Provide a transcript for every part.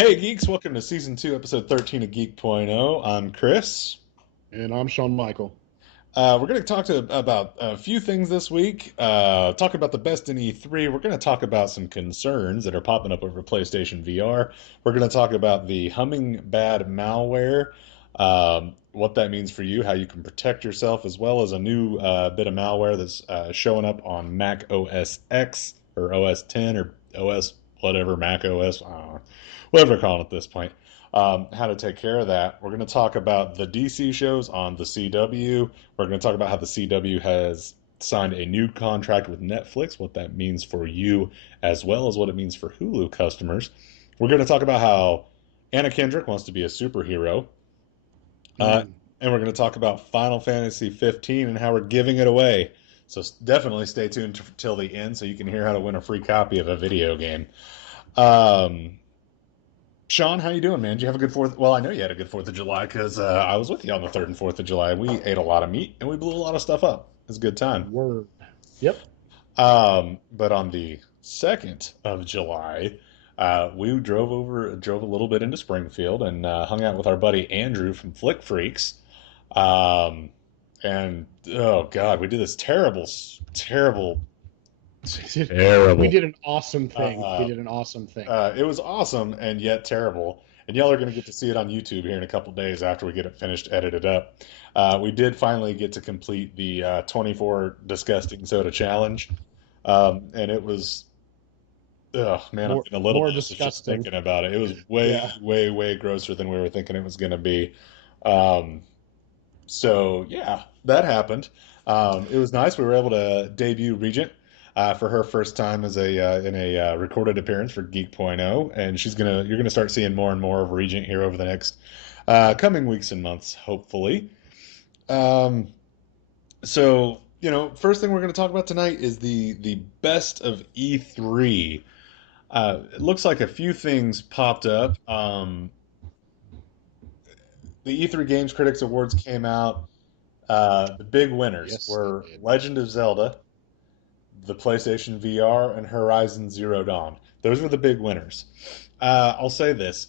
Hey Geeks, welcome to Season 2, Episode 13 of Geek.0. I'm Chris. And I'm Shawn Michael. We're going to about a few things this week. Talk about the best in E3. We're going to talk about some concerns that are popping up over PlayStation VR. We're going to talk about the Hummingbad malware, what that means for you, how you can protect yourself, as well as a new bit of malware that's showing up on Mac OS X or OS 10 or OS whatever, Mac OS, I don't know, whatever they're calling it at this point. How to take care of that. We're going to talk about the DC shows on the CW. We're going to talk about how the CW has signed a new contract with Netflix, what that means for you, as well as what it means for Hulu customers. We're going to talk about how Anna Kendrick wants to be a superhero. And we're going to talk about Final Fantasy 15 and how we're giving it away. So definitely stay tuned till the end so you can hear how to win a free copy of a video game. Shawn, how you doing, man? Did you have a good Fourth? Well, I know you had a good Fourth of July because I was with you on the 3rd and 4th of July. We ate a lot of meat and we blew a lot of stuff up. It was a good time. Word. Yep. But on the 2nd of July, we drove a little bit into Springfield and hung out with our buddy Andrew from Flick Freaks. And oh God, we did this terrible, terrible. We did an awesome thing. It was awesome and yet terrible. And y'all are going to get to see it on YouTube here in a couple days after we get it finished, edited up. We did finally get to complete the 24 disgusting soda challenge. And it was, oh man, I'm getting a little more bit just disgusting. thinking about it. It was way, Yeah. way, way grosser than we were thinking it was going to be. So yeah, that happened. It was nice. We were able to debut Regent for her first time as a in a recorded appearance for Geek.0, and you're gonna start seeing more and more of Regent here over the next coming weeks and months, hopefully. Um, so first thing we're gonna talk about tonight is the best of E3. It looks like a few things popped up. The E3 Games Critics Awards came out. The big winners Yes, were they did. Legend of Zelda, the PlayStation VR, and Horizon Zero Dawn. Those were the big winners. I'll say this,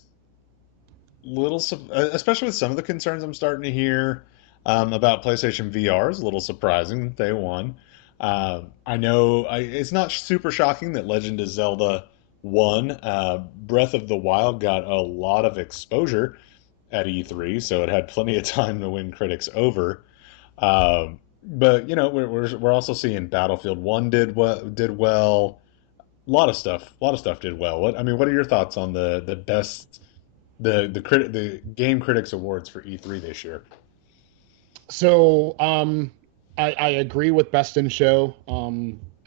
especially with some of the concerns I'm starting to hear about PlayStation VR, is a little surprising that they won. I know it's not super shocking that Legend of Zelda won. Breath of the Wild got a lot of exposure at E3, so it had plenty of time to win critics over. But we're also seeing Battlefield 1 did well. A lot of stuff did well. What are your thoughts on the best the Game Critics Awards for E3 this year? So, I agree with Best in Show.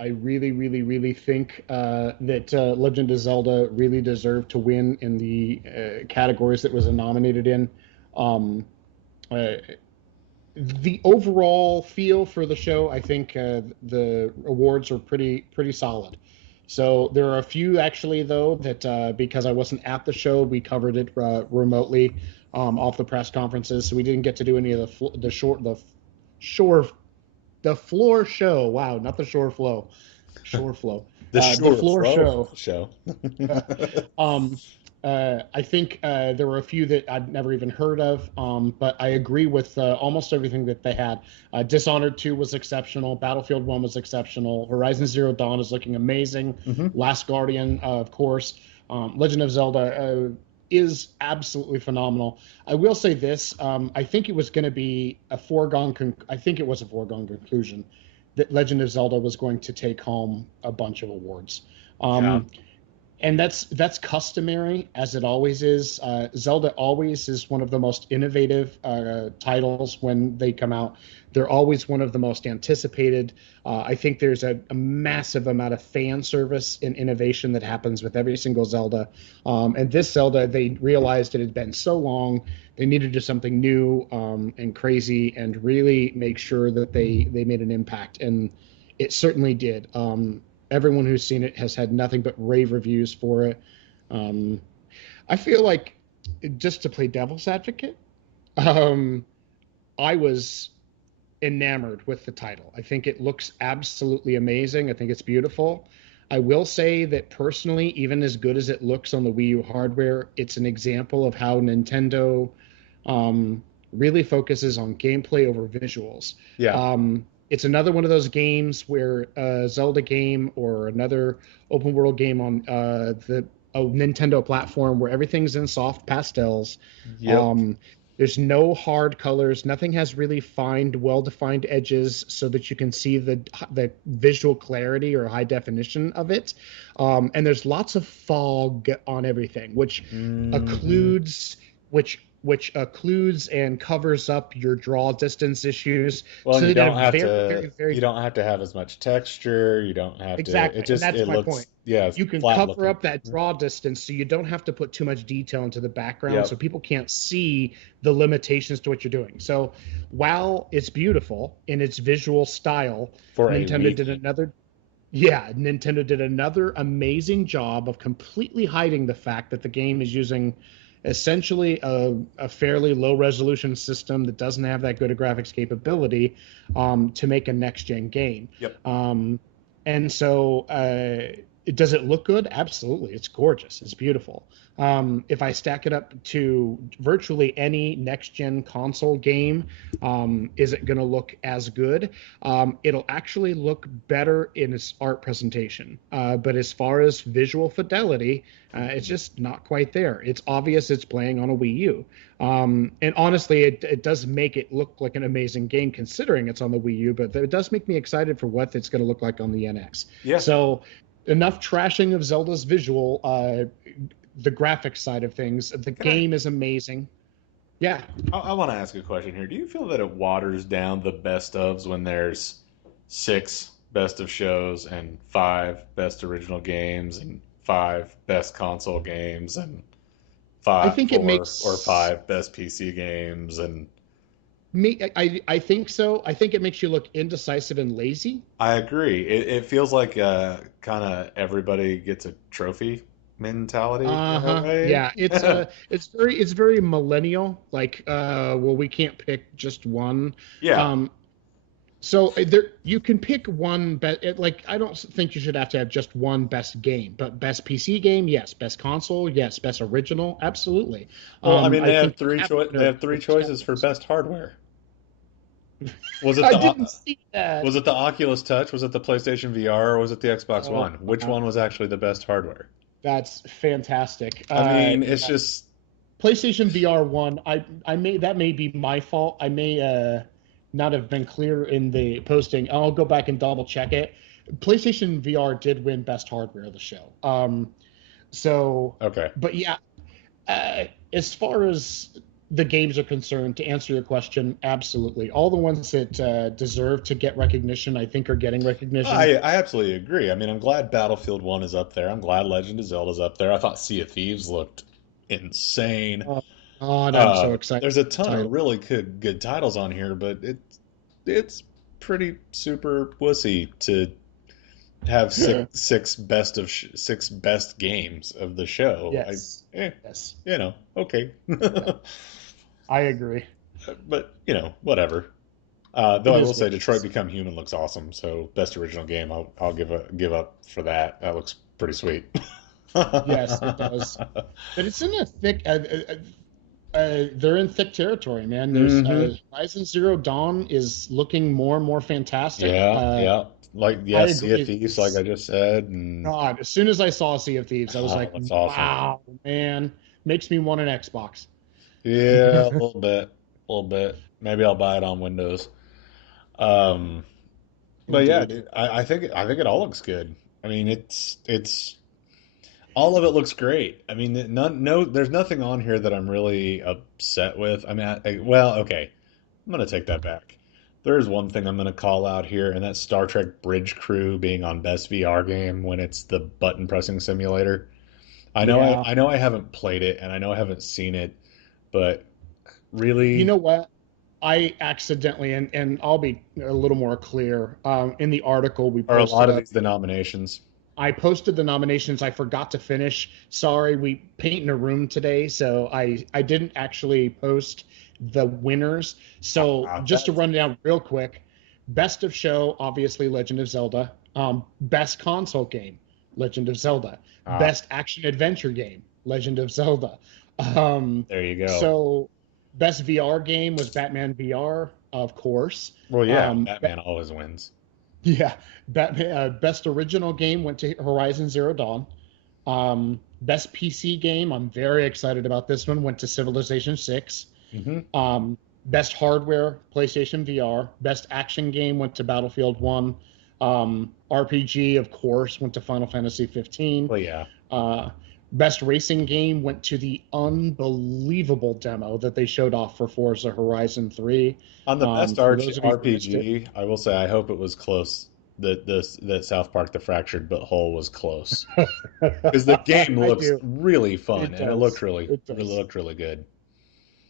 I really, really, really think that Legend of Zelda really deserved to win in the categories that was nominated in. Um, uh, the overall feel for the show, I think the awards are pretty solid. So there are a few actually though that because I wasn't at the show, we covered it remotely off the press conferences, so we didn't get to do any of shore the floor show. Wow, not the shore flow, shore flow. The The Shore floor Flow show. show. um, I think there were a few that I'd never even heard of, but I agree with almost everything that they had. Dishonored 2 was exceptional. Battlefield 1 was exceptional. Horizon Zero Dawn is looking amazing. Hmm. Last Guardian, of course. Legend of Zelda is absolutely phenomenal. I will say this: I think it was going to be a I think it was a foregone conclusion that Legend of Zelda was going to take home a bunch of awards. Yeah. And that's customary, as it always is. Zelda always is one of the most innovative titles when they come out. They're always one of the most anticipated. I think there's a massive amount of fan service and innovation that happens with every single Zelda. And this Zelda, they realized it had been so long, they needed to do something new and crazy, and really make sure that they made an impact. And it certainly did. Everyone who's seen it has had nothing but rave reviews for it. Um, I feel like, just to play devil's advocate, um, I was enamored with the title. I think it looks absolutely amazing. I think it's beautiful. I will say that personally, even as good as it looks on the Wii U hardware, it's an example of how Nintendo um, really focuses on gameplay over visuals. Yeah. It's another one of those games where a Zelda game or another open world game on the a Nintendo platform where everything's in soft pastels. Yep. Um, there's no hard colors. Nothing has really fine, well-defined edges so that you can see the visual clarity or high definition of it. And there's lots of fog on everything, which Hmm. occludes which occludes and covers up your draw distance issues. Well, So and they did a very, very, you very don't have to have as much texture. You don't have to. exactly, and It that's my point. looks, yeah, it's You can flat cover looking. up that draw distance so you don't have to put too much detail into the background so Yep. people can't see the limitations to what you're doing. So while it's beautiful in its visual style, For a Nintendo Wii did game. another yeah, Nintendo did another amazing job of completely hiding the fact that the game is using essentially a fairly low resolution system that doesn't have that good a graphics capability to make a next gen game. Yep. And so, does it look good? Absolutely. It's gorgeous. It's beautiful. If I stack it up to virtually any next gen console game, is it going to look as good? It'll actually look better in its art presentation. But as far as visual fidelity, it's just not quite there. It's obvious it's playing on a Wii U. And honestly, it does make it look like an amazing game considering it's on the Wii U, but it does make me excited for what it's going to look like on the NX. Yeah. So, enough trashing of Zelda's visual, the graphics side of things. The Can I? game is amazing. Yeah, I want to ask a question here. Do you feel that it waters down the best ofs when there's six best of shows and five best original games and five best console games and I five, think it four, or makes five best PC games? And me. I think so. I think it makes you look indecisive and lazy. I agree. It feels like kind of everybody gets a trophy mentality in a Uh-huh. way. Yeah, it's very millennial. Like, well, we can't pick just one. Yeah, Um, so there you can pick one like I don't think you should have to have just one best game, but best PC game, yes, best console, yes, best original, absolutely. well, I mean, I think you have to they have have three those choices for categories. best hardware. Was it I the didn't see that. Was it the Oculus Touch? Was it the PlayStation VR? Or was it the Xbox Oh, One? Which wow. one was actually the best hardware? That's fantastic. I mean, it's just PlayStation VR one, I may that may be my fault. I may not have been clear in the posting. I'll go back and double check it. PlayStation VR did win best hardware of the show. So, okay. but yeah, as far as the games are concerned, to answer your question, absolutely. All the ones that deserve to get recognition, I think, are getting recognition. I absolutely agree. I mean, I'm glad Battlefield 1 is up there. I'm glad Legend of Zelda's up there. I thought Sea of Thieves looked insane. Oh, God, I'm so excited There's a for the ton of title. really good titles on here, but it's pretty super wussy to have six best games of the show. Yes, yes, Okay. yeah, I agree. But, whatever. Though It I will is say what it Detroit is. Become Human looks awesome, so best original game, I'll give up for that. That looks pretty sweet. Yes, it does. But it's in a thick. They're in thick territory, man. There's Hmm. Horizon Zero Dawn is looking more and more fantastic. Yeah, yeah. Like, I yeah, Sea of agree. Thieves, like It's I just said, and God. As soon as I saw Sea of Thieves, I was oh, like, that's awesome. "Wow, man, makes me want an Xbox." Yeah, a little bit, a little bit. Maybe I'll buy it on Windows. Um, but yeah, Indeed. dude, I think it all looks good. I mean, it's all of it looks great. I mean, no, there's nothing on here that I'm really upset with. I mean, well, okay, I'm gonna take that back. There is one thing I'm gonna call out here, and that's Star Trek Bridge Crew being on Best VR Game when it's the button pressing simulator. Yeah. I know I haven't played it, and I know I haven't seen it, but You really, know what? I accidentally, and I'll be a little more clear. In the article we are a lot posted of up, these the nominations? I posted the nominations. I forgot to finish. Sorry, we paint in a room today, so I didn't actually post the winners. So just to That's run down real quick, best of show, obviously Legend of Zelda. Best console game. Legend of Zelda. Ah, Best action adventure game, Legend of Zelda. Um, there you go. so best VR game was Batman VR, of course. Well, yeah, Um, Batman always wins. yeah, Batman. Best original game went to Horizon Zero Dawn. Best PC game, I'm very excited about this one, went to Civilization 6. Hmm. Best hardware, PlayStation VR. Best action game went to Battlefield 1. RPG, of course, went to Final Fantasy 15. Well, yeah. Uh, Best racing game went to the unbelievable demo that they showed off for Forza Horizon 3. On the best For those of you who missed it, RPG, I will say I hope it was close. That South Park: The Fractured But Whole was close because the game I looks do. really fun It and it looked does. really, It really does. looked really good.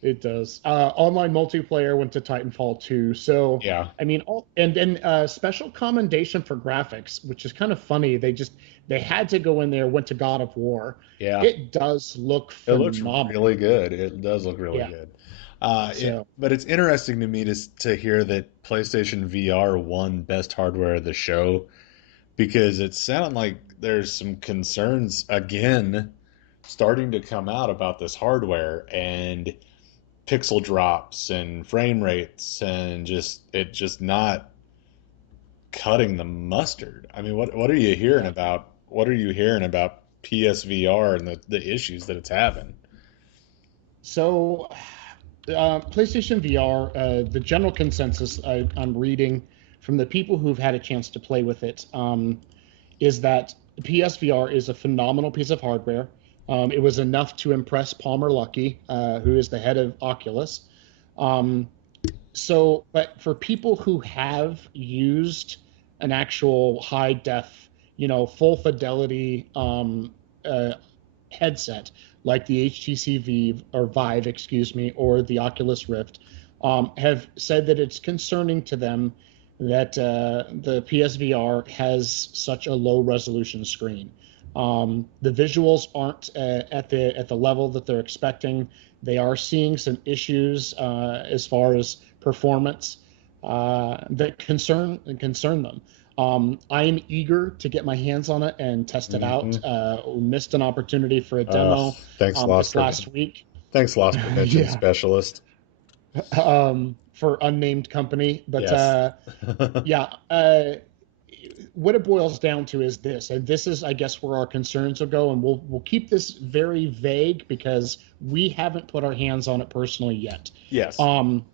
It does. Online multiplayer went to Titanfall 2. So, Yeah, I mean, and then special commendation for graphics, which is kind of funny. They had to go in there, went to God of War. yeah. It does look It looks phenomenal. really good. It does look really Yeah. good. So, But it's interesting to me to hear that PlayStation VR won Best Hardware of the show because it sounded like there's some concerns again starting to come out about this hardware and pixel drops and frame rates and just not cutting the mustard. I mean, what are you hearing yeah. about? What are you hearing about PSVR and the issues that it's having? So, PlayStation VR, the general consensus I'm reading from the people who've had a chance to play with it, is that PSVR is a phenomenal piece of hardware. It was enough to impress Palmer Luckey, who is the head of Oculus. Um, but for people who have used an actual high def, full fidelity headset like the HTC Vive or Vive, excuse me, or the Oculus Rift, have said that it's concerning to them that the PSVR has such a low resolution screen. The visuals aren't at the level that they're expecting. They are seeing some issues as far as performance that concern them. I am eager to get my hands on it and test it out. Hmm. Missed an opportunity for a Uh, demo thanks, this last week. loss prevention Yeah, specialist. for unnamed company, but Yes. yeah. What it boils down to is this, and this is, I guess, where our concerns will go, and we'll keep this very vague because we haven't put our hands on it personally yet. Yes. Um,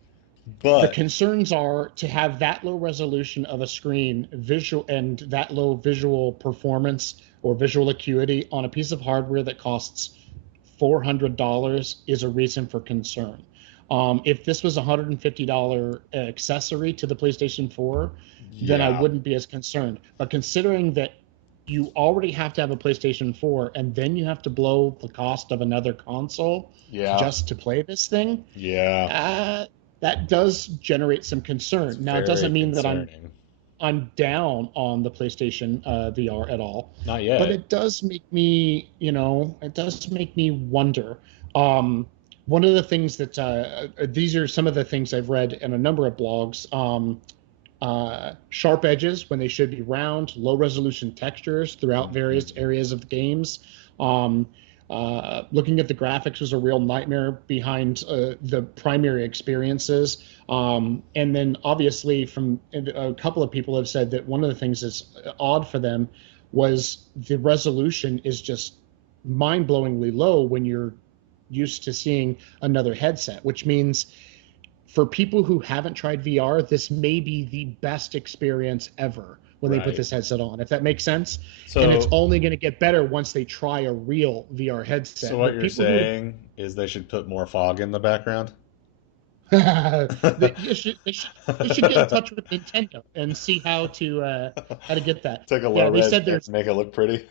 the But concerns are to have that low resolution of a screen visual and that low visual performance or visual acuity on a piece of hardware that costs $400 is a reason for concern. If this was a $150 accessory to the PlayStation 4, then I yeah, wouldn't be as concerned. But considering that you already have to have a PlayStation 4 and then you have to blow the cost of another console yeah, just to play this thing, yeah. uh, that does generate some It's concern. Now, it very doesn't mean that concerning. I'm down on the PlayStation VR at all, Not but yet. it does make me, it does make me wonder. Um, One of the things that these are some of the things I've read in a number of blogs. Sharp edges when they should be round, low resolution textures throughout various Mhm. areas of the games. Um, Looking at the graphics was a real nightmare behind the primary experiences. And then obviously from a couple of people have said that one of the things that's odd for them was the resolution is just mind-blowingly low when you're used to seeing another headset, which means for people who haven't tried VR, this may be the best experience ever when they put Right. this headset on, if that makes sense. And it's So, only going to get better once they try a real VR so headset. what But you're people who saying is they should put more fog in the background? they should get in touch with Nintendo and see how to get that. Take a low Yeah, they res said pic, there's make it look pretty.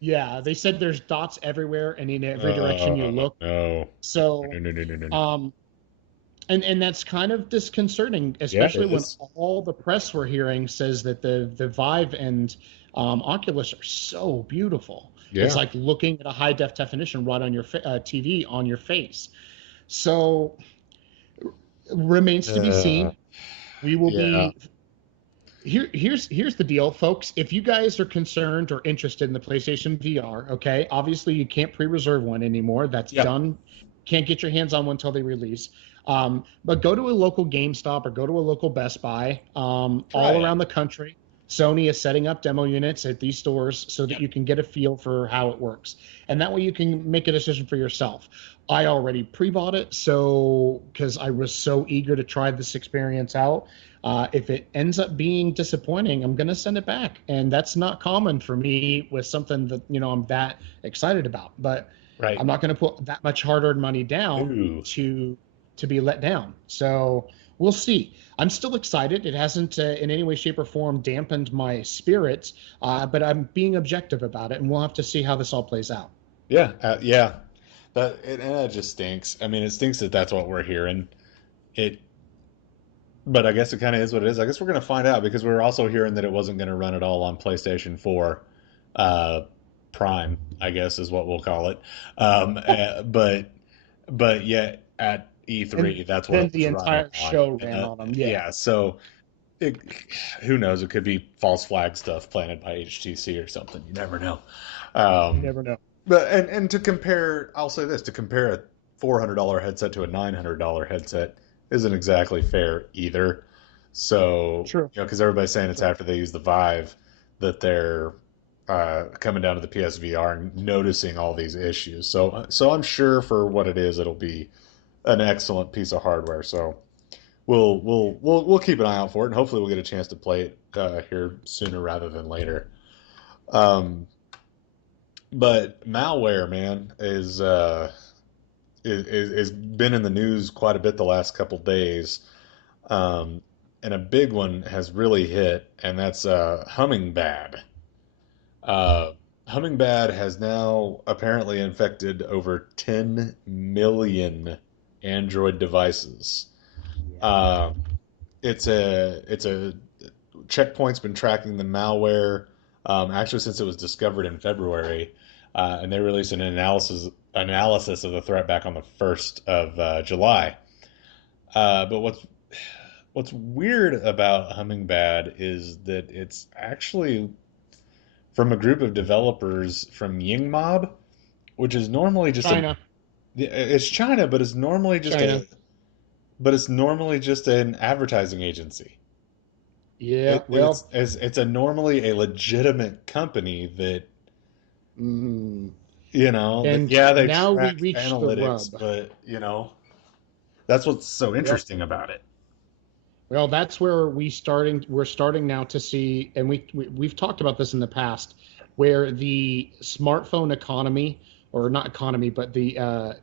they said there's dots everywhere and in every direction you look. No. So No, no, no, no, no, no. um and that's kind of disconcerting, Yeah, it especially when is. all the press we're hearing says that the Vive and Oculus are so beautiful. It's Yeah. like looking at a high definition right on your TV on your face. So remains to be Uh, seen. We will yeah. be Here's the deal, folks. If you guys are concerned or interested in the PlayStation VR, okay, obviously you can't pre-reserve one anymore. That's Yep. done. Can't get your hands on one until they release. But go to a local GameStop or go to a local Best Buy, Try all it. around the country. Sony is setting up demo units at these stores so that Yep. you can get a feel for how it works. And that way you can make a decision for yourself. I already pre-bought it, so because I was so eager to try this experience out. If it ends up being disappointing, I'm going to send it back. And that's not common for me with something that, I'm that excited about. But Right. I'm not going to put that much hard-earned money down Ooh. to be let down. So we'll see. I'm still excited. It hasn't in any way, shape, or form dampened my spirits, but I'm being objective about it, and we'll have to see how this all plays out. Yeah. Yeah. And that just stinks. I mean, it stinks that that's what we're hearing. It, but I guess it kind of is what it is. I guess we're going to find out because we were also hearing that it wasn't going to run at all on PlayStation 4 uh, Prime, I guess is what we'll call it. But yet at And E3, that's what then it was the running entire on. show ran on them. Yeah, Yeah, so it, who knows? It could be false flag stuff planted by HTC or something. You never know. you Um, never know. but and to compare, I'll say this: to compare a $400 headset to a $900 headset isn't exactly fair either. So, True. because everybody's saying it's True. after they use the Vive that they're coming down to the PSVR and noticing all these issues. So I'm sure for what it is, it'll be an excellent piece of hardware. So we'll keep an eye out for it, and hopefully we'll get a chance to play it here sooner rather than later. Um, but malware, man, is been in the news quite a bit the last couple days, and a big one has really hit, and that's Hummingbad. Uh, Hummingbad has now apparently infected over 10 million Android devices. Yeah. Uh, it's a Checkpoint's been tracking the malware actually since it was discovered in February, and they released an analysis of the threat back on the 1st of July. But what's weird about Hummingbad is that it's actually from a group of developers from Yingmob, which is normally just a China. it's China, China. but it's normally just an advertising agency. Yeah. Well, It's a normally a legitimate company that mm, that and yeah they now we track reach the analytics, rub. but that's what's so Yep. interesting about it. Well, that's where we're starting now to see, and we've talked about this in the past, where the smartphone economy, or not economy, but the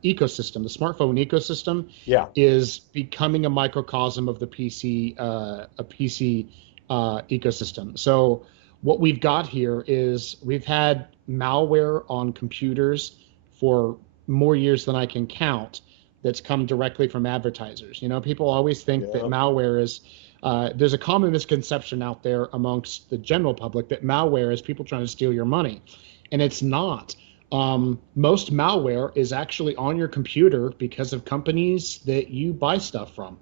ecosystem, the smartphone ecosystem, Yeah. is becoming a microcosm of the PC ecosystem. So what we've got here is we've had malware on computers for more years than I can count that's come directly from advertisers. People always think that Yep. malware is, there's a common misconception out there amongst the general public that malware is people trying to steal your money. And it's not. Most malware is actually on your computer because of companies that you buy stuff from.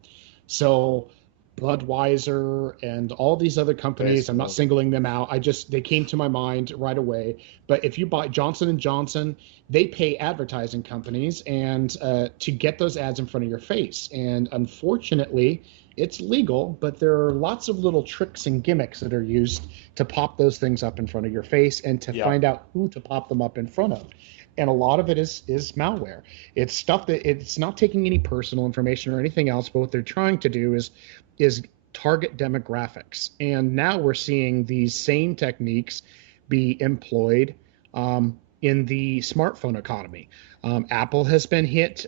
So Budweiser and all these other companies, I'm not Facebook. singling them out. They came to my mind right away. But if you buy Johnson and Johnson, they pay advertising companies and to get those ads in front of your face. And unfortunately, it's legal, but there are lots of little tricks and gimmicks that are used to pop those things up in front of your face and to Yep. find out who to pop them up in front of. And a lot of it is malware. It's stuff that it's not taking any personal information or anything else, but what they're trying to do is target demographics. And now we're seeing these same techniques be employed in the smartphone economy. Apple has been hit,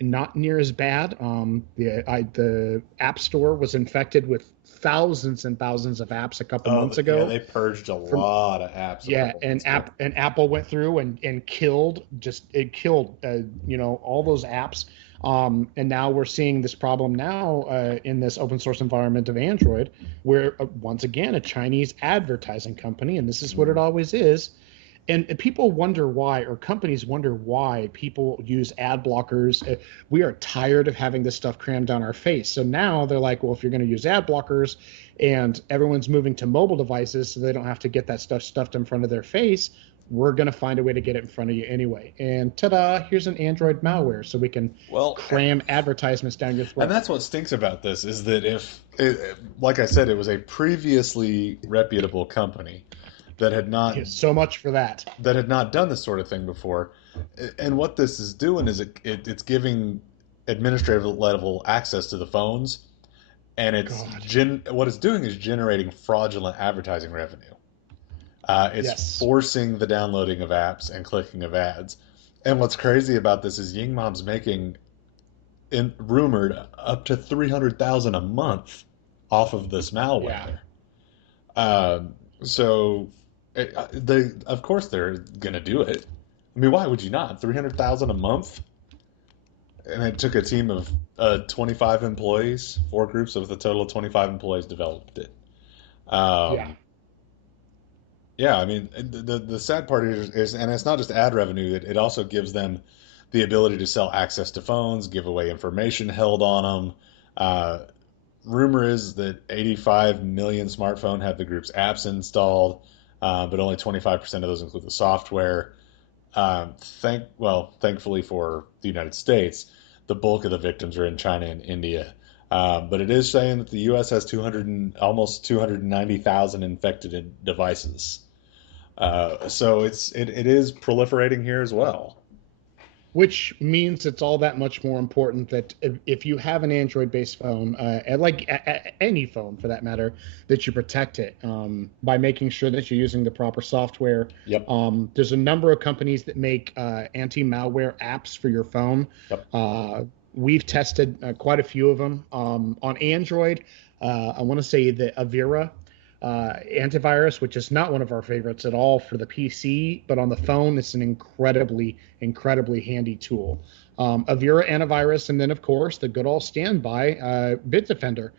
not near as bad. The App Store was infected with thousands and thousands of apps a couple Oh, months yeah, ago. they purged a From lot of apps a Yeah, couple and months ago. Apple went through and killed all those apps. And now we're seeing this problem now in this open source environment of Android, where once again a Chinese advertising company, and this is what it always is, And people wonder why, or companies wonder why people use ad blockers. We are tired of having this stuff crammed down our face. So now they're like, well, if you're going to use ad blockers and everyone's moving to mobile devices so they don't have to get that stuff stuffed in front of their face, we're going to find a way to get it in front of you anyway. And ta-da, here's an Android malware so we can Well, cram advertisements down your and throat. that's what stinks about this is that like I said, it was a previously reputable company that had not Yeah, so much for that. done this sort of thing before. And what this is doing is it's giving administrative level access to the phones, and God. what it's doing is generating fraudulent advertising revenue. It's Yes. forcing the downloading of apps and clicking of ads. And what's crazy about this is Ying Mom's making, rumored, up to 300,000 a month off of this Yeah. malware. So they, of course, they're gonna do it. I mean, why would you not? 300,000 a month, and it took a team of 25 employees, four groups of the total of 25 employees developed it. Yeah. Um, yeah, I mean, the sad part is, and it's not just ad revenue. It also gives them the ability to sell access to phones, give away information held on them. Uh, Rumor is that 85 million smartphones have the group's apps installed, but only 25% of those include the software. Thankfully for the United States, the bulk of the victims are in China and India. But it is saying that the U.S. has almost 290,000 infected devices. So it is proliferating here as well. Which means it's all that much more important that if you have an Android-based phone, and like any phone for that matter, that you protect it by making sure that you're using the proper software. Yep. There's a number of companies that make anti-malware apps for your phone. Yep. We've tested quite a few of them on Android. I want to say the Avira antivirus, which is not one of our favorites at all for the PC, but on the phone, it's an incredibly handy tool. Avira antivirus, and then of course the good old standby Bitdefender.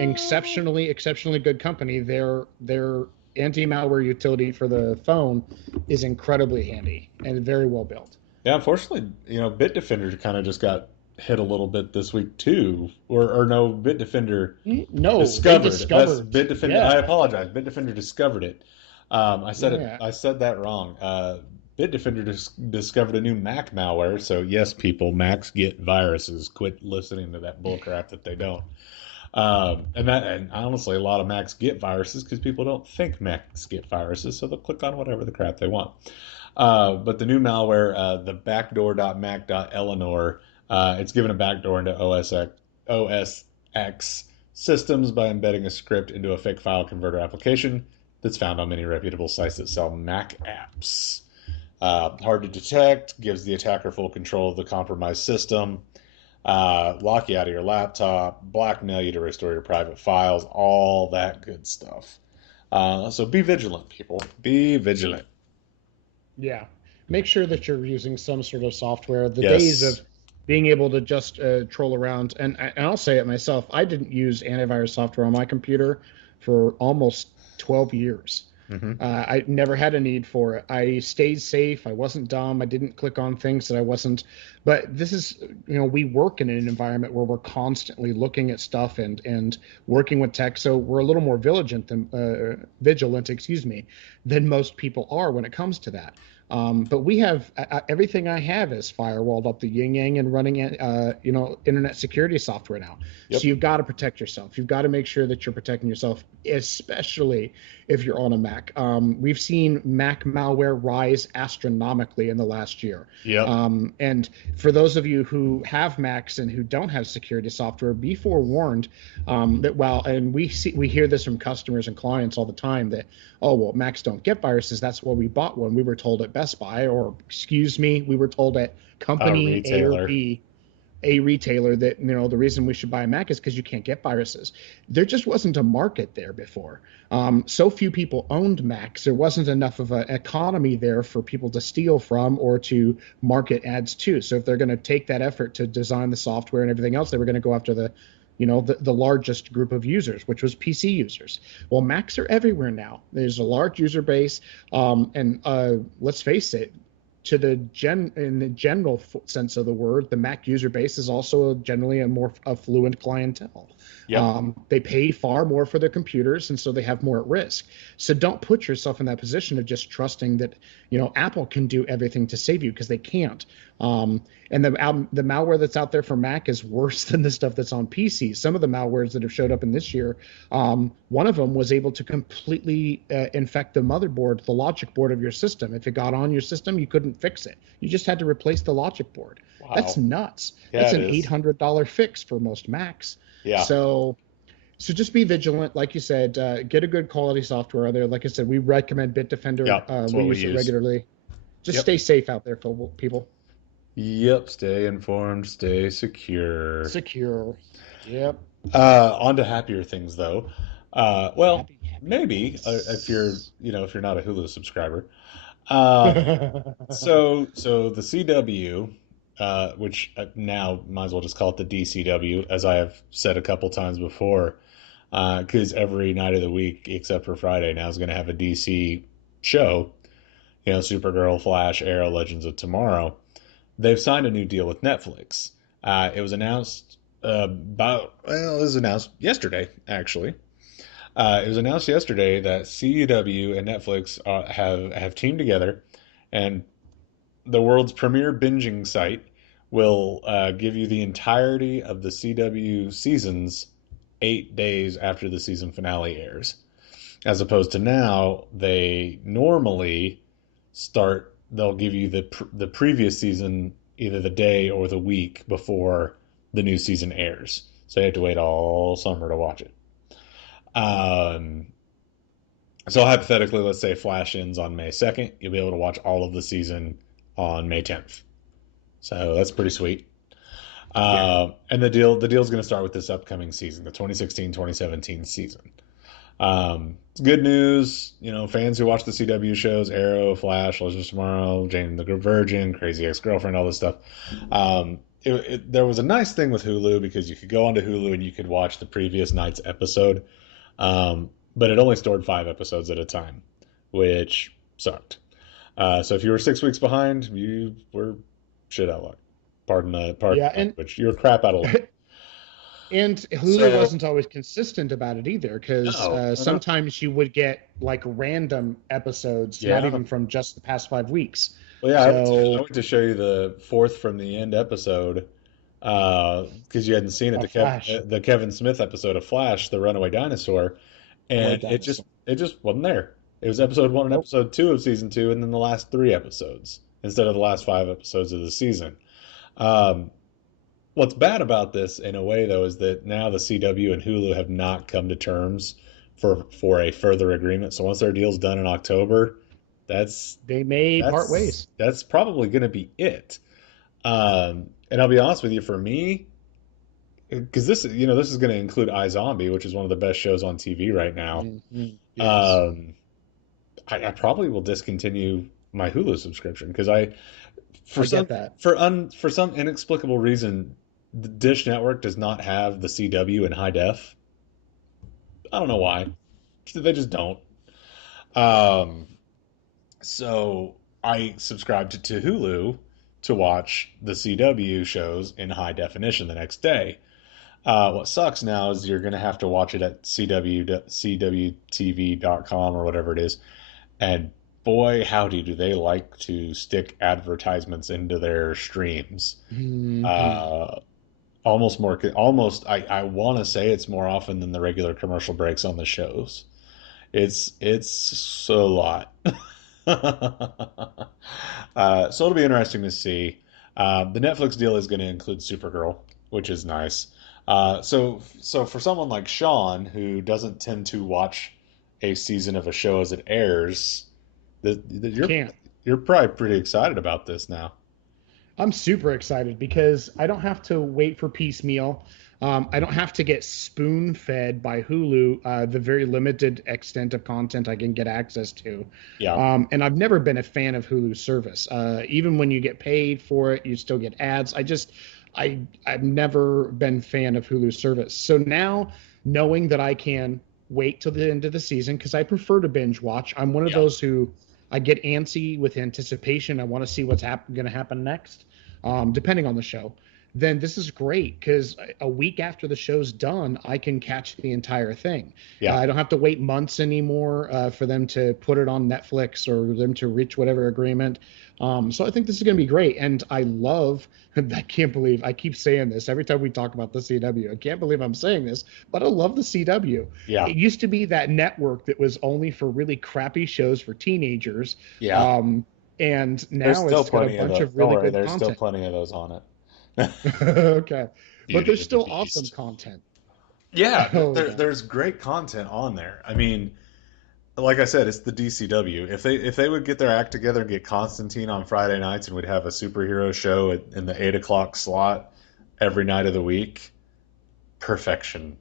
Exceptionally good company. Their anti-malware utility for the phone is incredibly handy and very well built. Yeah, unfortunately, Bitdefender kind of just got hit a little bit this week too, or no, Bitdefender No, they discovered it. That's discovered. Bitdefender. I Yeah, apologize. Bitdefender discovered it. I said it. yeah. I said that wrong. Bitdefender discovered a new Mac malware. So yes, people, Macs get viruses. Quit listening to that bullcrap that they don't. And honestly, a lot of Macs get viruses because people don't think Macs get viruses, so they'll click on whatever the crap they want. But the new malware, the backdoor.mac.eleanor, it's given a backdoor into OS X systems by embedding a script into a fake file converter application that's found on many reputable sites that sell Mac apps. Hard to detect, gives the attacker full control of the compromised system, lock you out of your laptop, blackmail you to restore your private files, all that good stuff. So be vigilant, people. Be vigilant. Yeah. Make sure that you're using some sort of software. The days Yes. of being able to just troll around, and I'll say it myself, I didn't use antivirus software on my computer for almost 12 years. Hmm. I never had a need for it. I stayed safe. I wasn't dumb. I didn't click on things that I wasn't. But this is, we work in an environment where we're constantly looking at stuff and working with tech. So we're a little more vigilant, excuse me, than most people are when it comes to that. But we have everything I have is firewalled up the yin yang and running, internet security software now. So Yep. you've got to protect yourself. You've got to make sure that you're protecting yourself, especially if you're on a Mac. We've seen Mac malware rise astronomically in the last year. Yep. And for those of you who have Macs and who don't have security software, be forewarned that and we hear this from customers and clients all the time that, oh, well, Macs don't get viruses. That's why we bought one. We were told at Best Buy, or excuse me, we were told at A company A or retailer. B, a retailer, that the reason we should buy a Mac is because you can't get viruses. There just wasn't a market there before. So few people owned Macs. There wasn't enough of an economy there for people to steal from or to market ads to. So if they're going to take that effort to design the software and everything else, they were going to go after the largest group of users, which was PC users. Well, Macs are everywhere now. There's a large user base, and let's face it, in the general sense of the word, the Mac user base is also generally a more affluent clientele. Yep. They pay far more for their computers, and so they have more at risk. So don't put yourself in that position of just trusting that Apple can do everything to save you, because they can't. And the malware that's out there for Mac is worse than the stuff that's on PC. Some of the malwares that have showed up in this year, one of them was able to completely infect the motherboard, the logic board of your system. If it got on your system, you couldn't fix it. You just had to replace the logic board. Wow. That's nuts. Yeah, that's an $800 fix for most Macs. Yeah. So just be vigilant. Like you said, get a good quality software out there. Like I said, we recommend Bitdefender. Yeah, We use it regularly. Just stay safe out there, people. Yep, stay informed, stay secure. Secure. Yep. On to happier things, though. Well, maybe if you're not a Hulu subscriber. So the CW, which now might as well just call it the DCW, as I have said a couple times before, because every night of the week except for Friday now is going to have a DC show. Supergirl, Flash, Arrow, Legends of Tomorrow. They've signed a new deal with Netflix. It was announced yesterday, actually. It was announced yesterday that CW and Netflix have teamed together, and the world's premier binging site will give you the entirety of the CW seasons 8 days after the season finale airs, as opposed to now they normally they'll give you the previous season either the day or the week before the new season airs. So you have to wait all summer to watch it. So hypothetically, let's say Flash ends on May 2nd. You'll be able to watch all of the season on May 10th. So that's pretty sweet. And the deal's going to start with this upcoming season, the 2016-2017 season. It's good news, fans who watch the CW shows, Arrow, Flash, Legends of Tomorrow, Jane the Virgin, Crazy Ex-Girlfriend, all this stuff. There was a nice thing with Hulu because you could go onto Hulu and you could watch the previous night's episode, but it only stored 5 episodes at a time, which sucked. So if you were 6 weeks behind, you were shit out of luck. Pardon which you're crap out of luck. And Hulu wasn't always consistent about it either, because sometimes you would get like random episodes, not even from just the past 5 weeks. Well, yeah, I went to show you the 4th from the end episode because you hadn't seen it, the Kevin Smith episode of Flash, the Runaway Dinosaur, and it just wasn't there. It was episode 1 and episode 2 of season 2, and then the last 3 episodes instead of the last 5 episodes of the season. What's bad about this, in a way, though, is that now the CW and Hulu have not come to terms for a further agreement. So once their deal's done in October, they may part ways. That's probably going to be it. And I'll be honest with you, for me, because this is going to include iZombie, which is one of the best shows on TV right now. Mm-hmm. Yes. I probably will discontinue my Hulu subscription because for some inexplicable reason, the Dish Network does not have the CW in high def. I don't know why. They just don't. So I subscribed to Hulu to watch the CW shows in high definition the next day. What sucks now is you're going to have to watch it at cwtv.com or whatever it is. And boy, howdy, do they like to stick advertisements into their streams. Mm-hmm. I want to say it's more often than the regular commercial breaks on the shows. It's a lot. So it'll be interesting to see. The Netflix deal is going to include Supergirl, which is nice. So for someone like Sean, who doesn't tend to watch a season of a show as it airs, you're probably pretty excited about this now. I'm super excited because I don't have to wait for piecemeal. I don't have to get spoon-fed by Hulu the very limited extent of content I can get access to. Yeah. And I've never been a fan of Hulu's service. Even when you get paid for it, you still get ads. I've never been fan of Hulu's service. So now knowing that I can wait till the end of the season because I prefer to binge watch. I'm one of Yeah. those who I get antsy with anticipation. I want to see what's going to happen next, depending on the show. Then this is great because a week after the show's done, I can catch the entire thing. Yeah. I don't have to wait months anymore for them to put it on Netflix or them to reach whatever agreement. So I think this is going to be great. And I love, I can't believe I keep saying this every time we talk about the CW. I can't believe I'm saying this, but I love the CW. Yeah. It used to be that network that was only for really crappy shows for teenagers. Yeah. And There's now still it's got a plenty of bunch those. of Don't really worry, good there's still content. plenty of those on it. Okay. But Beauty there's of the still awesome Beast. content. Yeah, Oh, yeah. there's great content on there. I mean, like I said, it's the DCW. If they would get their act together and get Constantine on Friday nights, and we'd have a superhero show in the 8 o'clock slot every night of the week, perfection.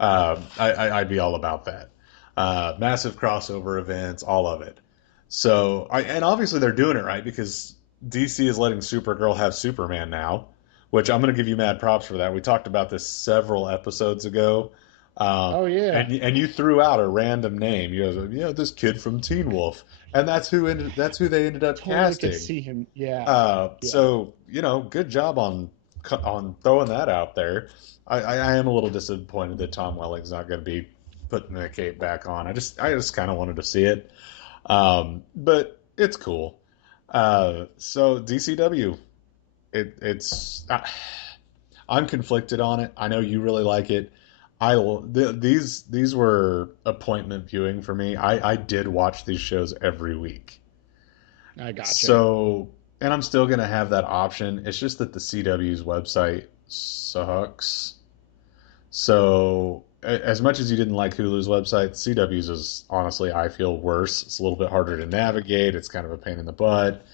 I'd be all about that. Massive crossover events, all of it. So, and obviously they're doing it right because DC is letting Supergirl have Superman now, which I'm going to give you mad props for that. We talked about this several episodes ago, Oh, yeah. and you threw out a random name. You guys, yeah, this kid from Teen Wolf, and that's who they ended up Totally could casting. see him. Yeah. Yeah. So good job on throwing that out there. I am a little disappointed that Tom Welling's not going to be putting the cape back on. I just kind of wanted to see it, but it's cool. So DCW, I'm conflicted on it. I know you really like it. These were appointment viewing for me. I did watch these shows every week. I gotcha. So, and I'm still gonna have that option. It's just that the CW's website sucks. So, as much as you didn't like Hulu's website, CW's is honestly, I feel worse. It's a little bit harder to navigate. It's kind of a pain in the butt.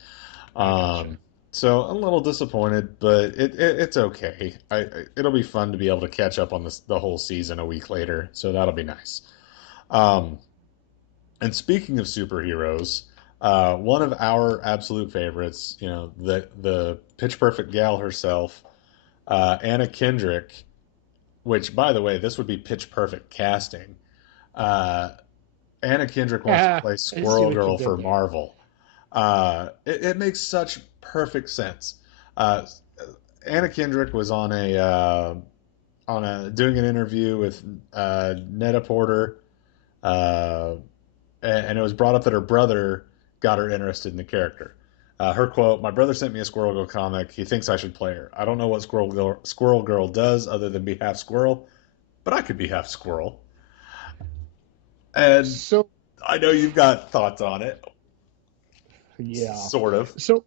I gotcha. Um, so I'm a little disappointed, but it's okay. It'll be fun to be able to catch up on the whole season a week later. So that'll be nice. Um, and speaking of superheroes, one of our absolute favorites, the Pitch Perfect gal herself, Anna Kendrick, which, by the way, this would be Pitch Perfect casting. Uh, Anna Kendrick wants to Ah, play I see Squirrel what you Girl did for there. Marvel. It makes such perfect sense. Uh, Anna Kendrick was on a doing an interview with Netta Porter, uh, and it was brought up that her brother got her interested in the character. Her quote: "My brother sent me a Squirrel Girl comic. He thinks I should play her. I don't know what Squirrel Girl does other than be half squirrel, but I could be half squirrel." And So, I know you've got thoughts on it, yeah. sort of. So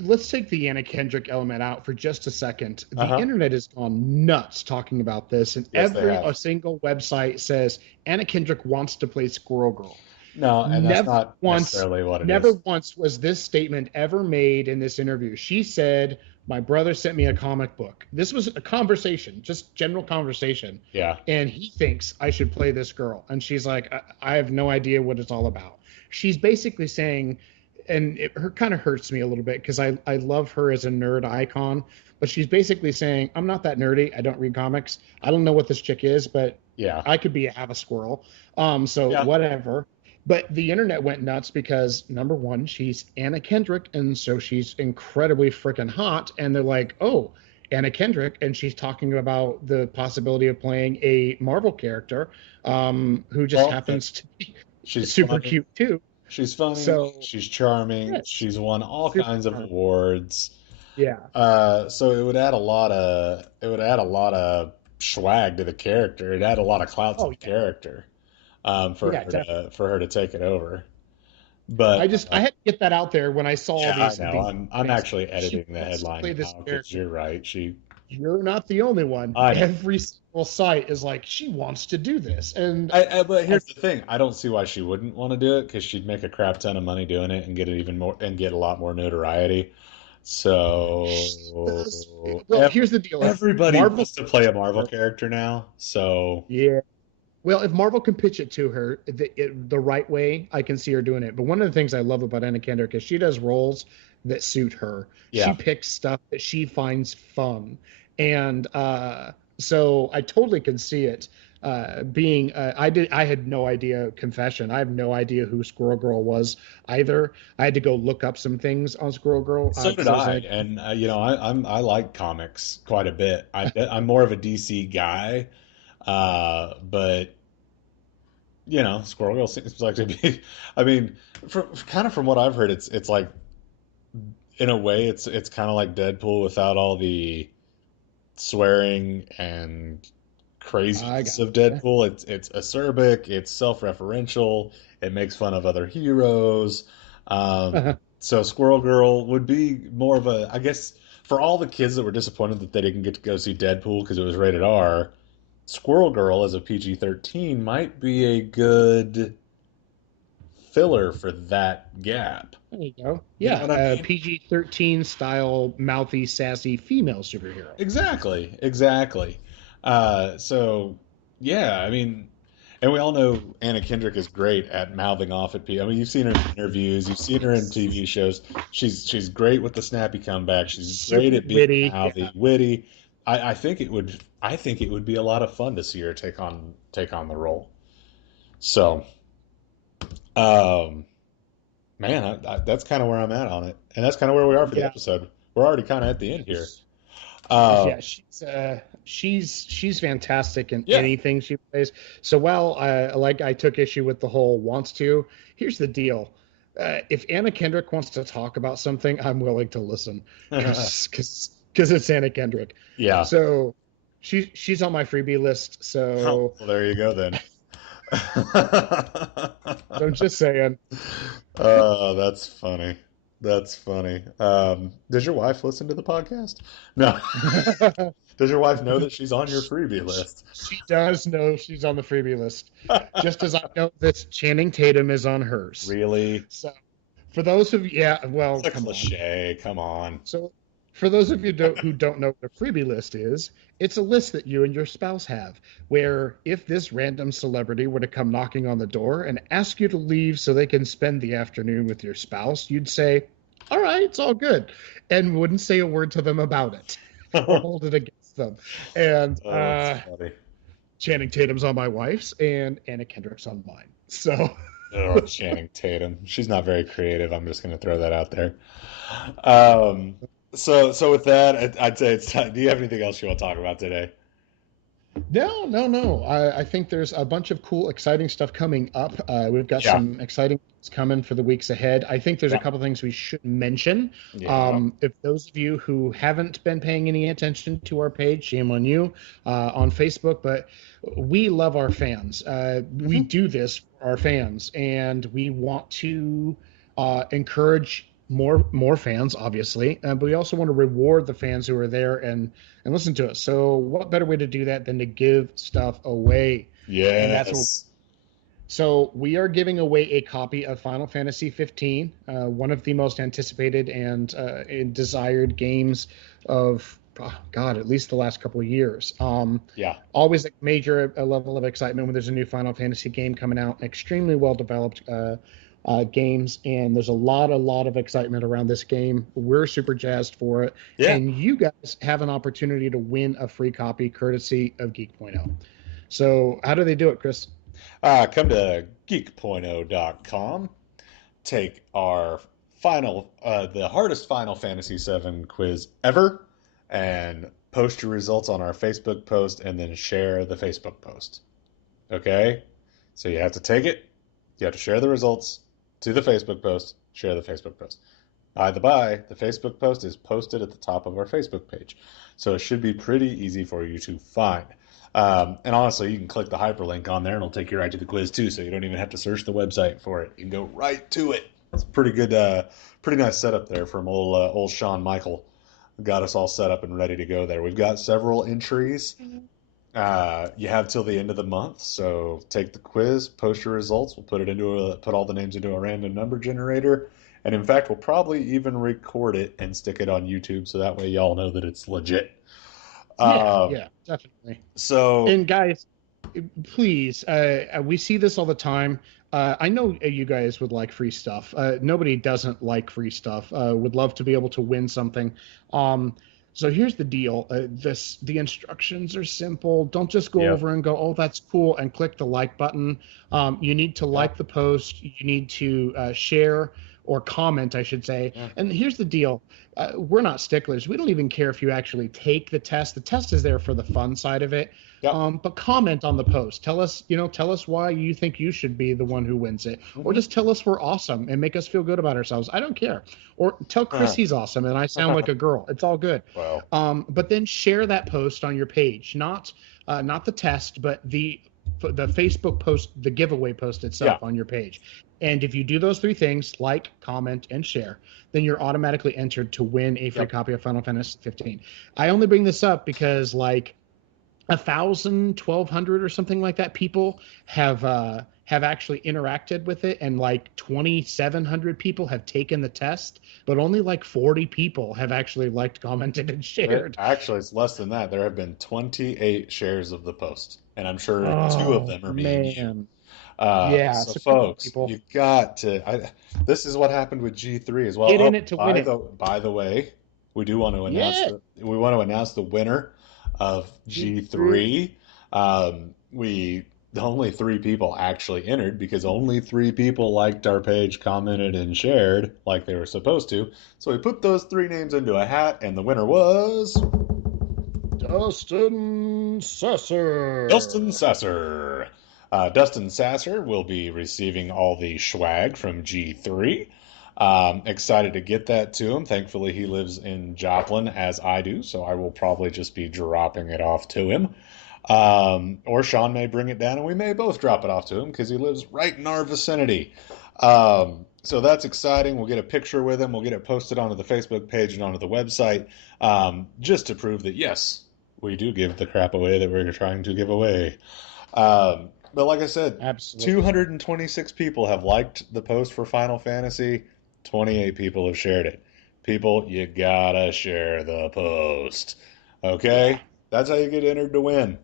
let's take the Anna Kendrick element out for just a second. Uh The huh. internet has gone nuts talking about this, and Yes, they a have. single website says Anna Kendrick wants to play Squirrel Girl. No, and that's Never not once, necessarily what it never is. once was this statement ever made in this interview. She said, "My brother sent me a comic book." This was a conversation, just general conversation, Yeah. and he thinks I should play this girl. And she's like, I have no idea what it's all about. She's basically saying, and it her kind of hurts me a little bit because I love her as a nerd icon, but she's basically saying, I'm not that nerdy. I don't read comics. I don't know what this chick is, but Yeah. I could be a have a squirrel. So Yeah. whatever. But the internet went nuts because number one, she's Anna Kendrick, and so she's incredibly freaking hot. And they're like, oh, Anna Kendrick, and she's talking about the possibility of playing a Marvel character, who just Well, happens to be she's super funny. cute too. She's funny. So She's charming. yes, She's won all super kinds of charming. awards. Yeah. So it would add a lot of swag to the character. It'd add a lot of clout to Oh the yeah. character, for Yeah, her definitely. to take it over. But I had to get that out there when I saw all yeah, I these know. I'm things. actually She editing the wants to headline play this now because character. you're right. You're not the only one. I know. Every single site is like, she wants to do this. And But I, here's the thing. I don't see why she wouldn't want to do it because she'd make a crap ton of money doing it and get it even more and get a lot more notoriety. So well, here's the deal. If everybody Marvel, wants to play a Marvel character now. So yeah. Well, if Marvel can pitch it to her the right way, I can see her doing it. But one of the things I love about Anna Kendrick is she does roles that suit her. She Yeah. picks stuff that she finds fun. And so I totally can see it being I had no idea, confession, I have no idea who Squirrel Girl was either. I had to go look up some things on Squirrel Girl So did because I was I, like, and I like comics quite a bit. I'm more of a DC guy, but Squirrel Girl seems like to be. I mean, from what I've heard, it's like in a way it's kind of like Deadpool without all the swearing and I craziness got of you. Deadpool. It's acerbic, it's self-referential, it makes fun of other heroes. Um, so Squirrel Girl would be more of a, I guess, for all the kids that were disappointed that they didn't get to go see Deadpool because it was rated R. Squirrel Girl as a PG-13 might be a good filler for that gap. There you go. You know Yeah, what I mean? PG-13 style, mouthy, sassy female superhero. Exactly, exactly. So yeah, I mean, and we all know Anna Kendrick is great at mouthing off at people. I mean, you've seen her in interviews, you've seen her in TV shows. She's great with the snappy comeback. She's great Super at being witty. mouthy, Yeah. witty. I think it would be a lot of fun to see her take on the role. So, um, man, that's kind of where I'm at on it, and that's kind of where we are for the Yeah. episode. We're already kind of at the end here. Uh, Yeah, she's fantastic in yeah. anything she plays. So while I took issue with the whole wants to, here's the deal. If Anna Kendrick wants to talk about something, I'm willing to listen because it's Anna Kendrick. Yeah. So she's on my freebie list. Oh, So well, there you go then. I'm just saying. Oh, that's funny. That's funny. Does your wife listen to the podcast? No. Does your wife know that she's on your freebie list? She does know she's on the freebie list, just as I know that Channing Tatum is on hers. Really? So, for those of you, yeah, well, It's a come on. cliche. Come on. So, for those of you who don't know what a freebie list is, it's a list that you and your spouse have, where if this random celebrity were to come knocking on the door and ask you to leave so they can spend the afternoon with your spouse, you'd say, "All right, it's all good," and wouldn't say a word to them about it or Oh, hold it against them. And that's funny. Channing Tatum's on my wife's, and Anna Kendrick's on mine. So, Oh, Channing Tatum. She's not very creative. I'm just going to throw that out there. Um, so with that, I'd say it's time. Do you have anything else you want to talk about today? no, no, no. I think there's a bunch of cool, exciting stuff coming up. We've got Yeah. some exciting things coming for the weeks ahead. I think there's a Yeah. couple things we should mention. Yeah. If those of you who haven't been paying any attention to our page, shame on you, on Facebook, but we love our fans. We Hmm. do this for our fans, and we want to encourage more fans, obviously, but we also want to reward the fans who are there and listen to us. So, what better way to do that than to give stuff away? And that's what. Yes. So we are giving away a copy of Final Fantasy 15, one of the most anticipated and desired games of, oh God, at least the last couple of years. Yeah. Always a major level of excitement when there's a new Final Fantasy game coming out. Extremely well developed games, and there's a lot of excitement around this game. We're super jazzed for it, Yeah. and you guys have an opportunity to win a free copy courtesy of Geek.0. So how do they do it, Chris? Come to Geek.0.com. Take our the hardest Final Fantasy VII quiz ever, and post your results on our Facebook post, and then share the Facebook post. Okay? So you have to take it, you have to share the results to the Facebook post, share the Facebook post. By the by, the Facebook post is posted at the top of our Facebook page, so it should be pretty easy for you to find. And honestly, you can click the hyperlink on there and it'll take you right to the quiz too, so you don't even have to search the website for it. You can go right to it. It's pretty good, pretty nice setup there from old Sean Michael. Got us all set up and ready to go there. We've got several entries. You have till the end of the month, so take the quiz, post your results. We'll put all the names into a random number generator, and in fact, we'll probably even record it and stick it on YouTube, so that way y'all know that it's legit. Yeah, Um, yeah, definitely. so And guys, Please, we see this all the time. I know you guys would like free stuff. Nobody doesn't like free stuff. Would love to be able to win something. So here's the deal. The instructions are simple. Don't just go Yep. over and go, oh, that's cool, and click the like button. You need to Yeah. like the post. You need to share or comment, I should say. Yeah. And here's the deal. We're not sticklers. We don't even care if you actually take the test. The test is there for the fun side of it. Yep. But comment on the post. Tell us why you think you should be the one who wins it, or Mhm. just tell us we're awesome and make us feel good about ourselves. I don't care. Or tell Chris he's awesome and I sound like a girl. It's all good. Well, But then share that post on your page, not the test, but the Facebook post, the giveaway post yeah. itself on your page. And if you do those three things, like, comment, and share, then you're automatically entered to win a free Yep. copy of Final Fantasy 15. I only bring this up because, like, 1,000, 1,200 or something like that people have actually interacted with it, and like 2,700 people have taken the test, but only like 40 people have actually liked, commented, and shared. Actually, it's less than that. There have been 28 shares of the post, and I'm sure two of Oh them are me and you. man, yeah. So So come on, folks, people, you got to. This is what happened with G3 as well. get in Oh, it to win it. by the way, we do want to announce Yeah, the winner of G3. G3. We only three people actually entered because only three people liked our page, commented, and shared like they were supposed to. So we put those three names into a hat, and the winner was Dustin Dustin Sasser. Sasser. Dustin Sasser will be receiving all the swag from G3. Excited to get that to him. Thankfully, he lives in Joplin as I do, so I will probably just be dropping it off to him. Or Sean may bring it down and we may both drop it off to him because he lives right in our vicinity. So that's exciting. We'll get a picture with him. We'll get it posted onto the Facebook page and onto the website just to prove that, yes, we do give the crap away that we're trying to give away. But like I said, Absolutely. 226 people have liked the post for Final Fantasy. 28 people have shared it. People, you gotta share the post. Yeah. Okay? That's how you get entered to win.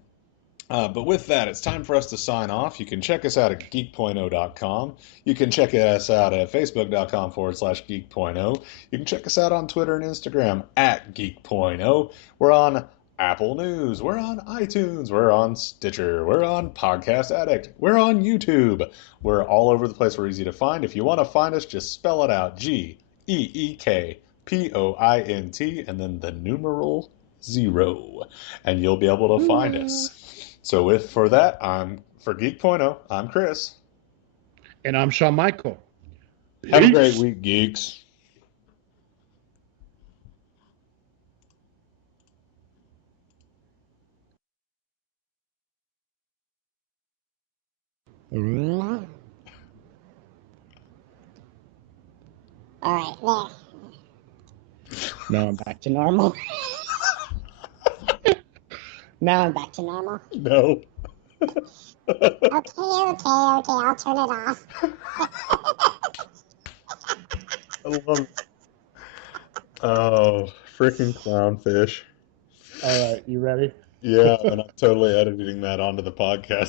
But with that, it's time for us to sign off. You can check us out at geek.0.com. You can check us out at facebook.com/geek.0. You can check us out on Twitter and Instagram at geek.0. We're on Apple News. We're on iTunes. We're on Stitcher. We're on Podcast Addict. We're on YouTube. We're all over the place. We're easy to find. If you want to find us, just spell it out: GEEKPOINT and then the numeral 0, and you'll be able to find us. So for that, I'm for Geek.0, I'm Chris. And I'm Shawn Michael. Have a great Peace. week, geeks. All right, Now I'm back to normal. now I'm back to normal. No. Okay, I'll turn it off. I love it. Oh, freaking clownfish. All right, you ready? Yeah, and I'm totally editing that onto the podcast.